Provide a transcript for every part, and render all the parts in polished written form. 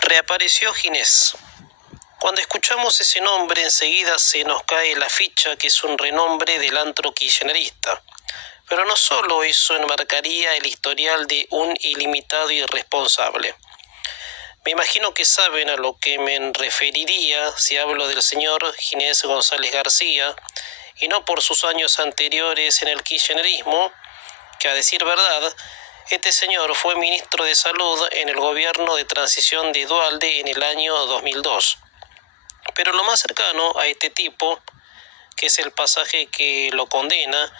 Reapareció Ginés. Cuando escuchamos ese nombre enseguida se nos cae la ficha que es un renombre del antro kirchnerista. Pero no solo eso enmarcaría el historial de un ilimitado irresponsable. Me imagino que saben a lo que me referiría si hablo del señor Ginés González García, y no por sus años anteriores en el kirchnerismo, que a decir verdad, este señor fue ministro de Salud en el gobierno de transición de Duhalde en el año 2002. Pero lo más cercano a este tipo, que es el pasaje que lo condena,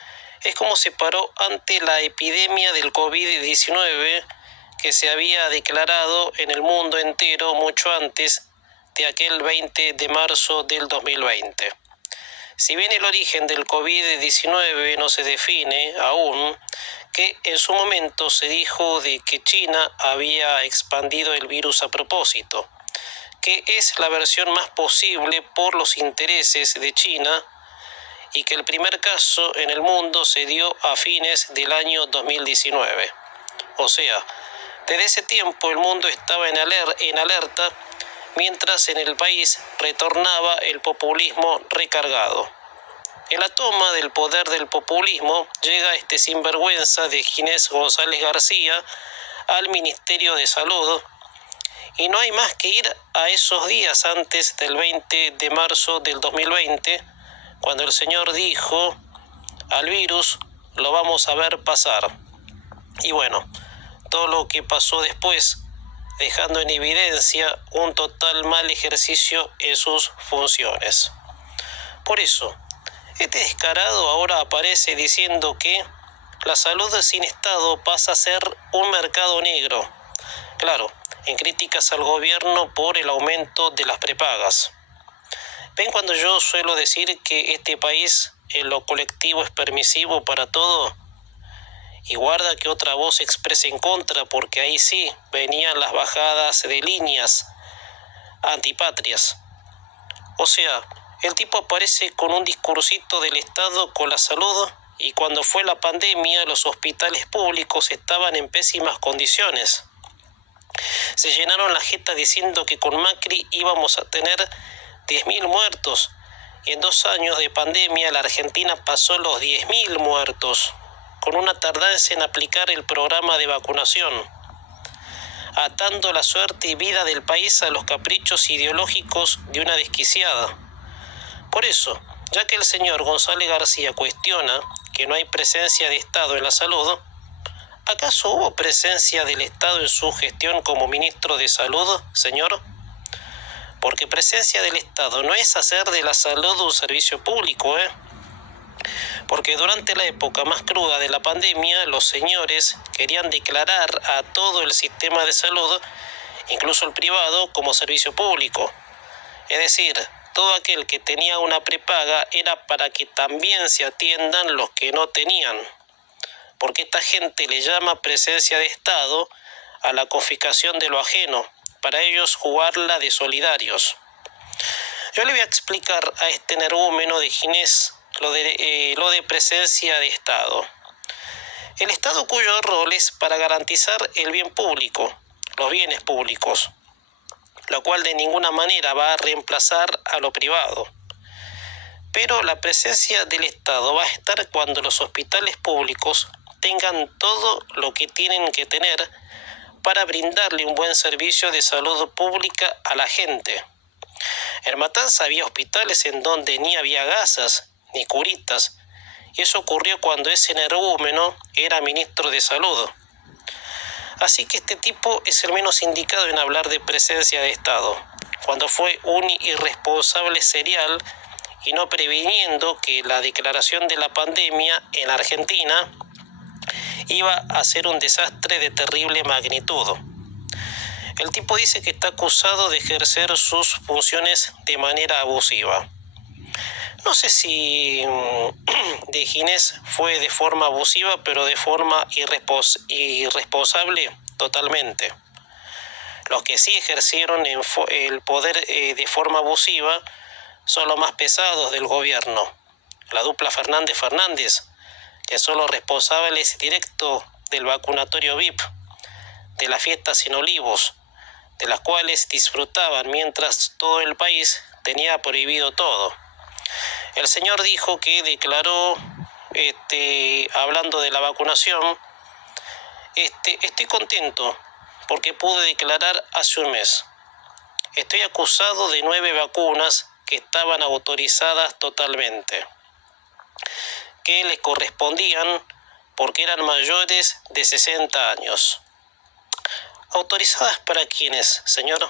es cómo se paró ante la epidemia del COVID-19 que se había declarado en el mundo entero mucho antes de aquel 20 de marzo del 2020. Si bien el origen del COVID-19 no se define aún, que en su momento se dijo de que China había expandido el virus a propósito, que es la versión más posible por los intereses de China, y que el primer caso en el mundo se dio a fines del año 2019. O sea, desde ese tiempo el mundo estaba en alerta, mientras en el país retornaba el populismo recargado. En la toma del poder del populismo llega este sinvergüenza de Ginés González García al Ministerio de Salud, y no hay más que ir a esos días antes del 20 de marzo del 2020, cuando el señor dijo: al virus lo vamos a ver pasar. Y bueno, todo lo que pasó después, dejando en evidencia un total mal ejercicio en sus funciones. Por eso, este descarado ahora aparece diciendo que la salud sin Estado pasa a ser un mercado negro. Claro, en críticas al gobierno por el aumento de las prepagas. ¿Ven cuando yo suelo decir que este país en lo colectivo es permisivo para todo? Y guarda que otra voz se exprese en contra, porque ahí sí venían las bajadas de líneas antipatrias. O sea, el tipo aparece con un discursito del Estado con la salud, y cuando fue la pandemia los hospitales públicos estaban en pésimas condiciones. Se llenaron la jeta diciendo que con Macri íbamos a tener 10.000 muertos, y en 2 años de pandemia la Argentina pasó los 10.000 muertos, con una tardanza en aplicar el programa de vacunación, atando la suerte y vida del país a los caprichos ideológicos de una desquiciada. Por eso, ya que el señor González García cuestiona que no hay presencia de Estado en la salud, ¿acaso hubo presencia del Estado en su gestión como ministro de Salud, señor? Porque presencia del Estado no es hacer de la salud un servicio público, Porque durante la época más cruda de la pandemia, los señores querían declarar a todo el sistema de salud, incluso el privado, como servicio público. Es decir, todo aquel que tenía una prepaga era para que también se atiendan los que no tenían. Porque esta gente le llama presencia de Estado a la confiscación de lo ajeno, para ellos jugarla de solidarios. Yo le voy a explicar a este energúmeno de Ginés lo de presencia de Estado. El Estado, cuyo rol es para garantizar el bien público, los bienes públicos, lo cual de ninguna manera va a reemplazar a lo privado. Pero la presencia del Estado va a estar cuando los hospitales públicos tengan todo lo que tienen que tener para brindarle un buen servicio de salud pública a la gente. En Matanza había hospitales en donde ni había gasas ni curitas, y eso ocurrió cuando ese energúmeno era ministro de Salud. Así que este tipo es el menos indicado en hablar de presencia de Estado, cuando fue un irresponsable serial y no previniendo que la declaración de la pandemia en Argentina iba a ser un desastre de terrible magnitud. El tipo dice que está acusado de ejercer sus funciones de manera abusiva. No sé si de Ginés fue de forma abusiva, pero de forma irresponsable totalmente. Los que sí ejercieron el poder de forma abusiva son los más pesados del gobierno, la dupla Fernández-Fernández, que son los responsables directos del vacunatorio VIP, de la fiesta sin olivos, de las cuales disfrutaban mientras todo el país tenía prohibido todo. El señor dijo que declaró, hablando de la vacunación, estoy contento porque pude declarar hace un mes. Estoy acusado de 9 vacunas que estaban autorizadas totalmente, que les correspondían porque eran mayores de 60 años. ¿Autorizadas para quiénes, señor?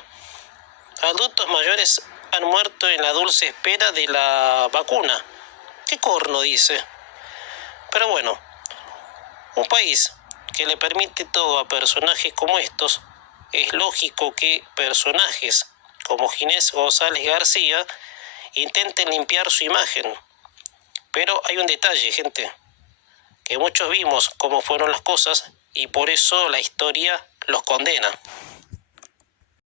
Adultos mayores han muerto en la dulce espera de la vacuna. ¿Qué corno dice? Pero bueno, un país que le permite todo a personajes como estos, es lógico que personajes como Ginés González García intenten limpiar su imagen. Pero hay un detalle, gente, que muchos vimos cómo fueron las cosas y por eso la historia los condena.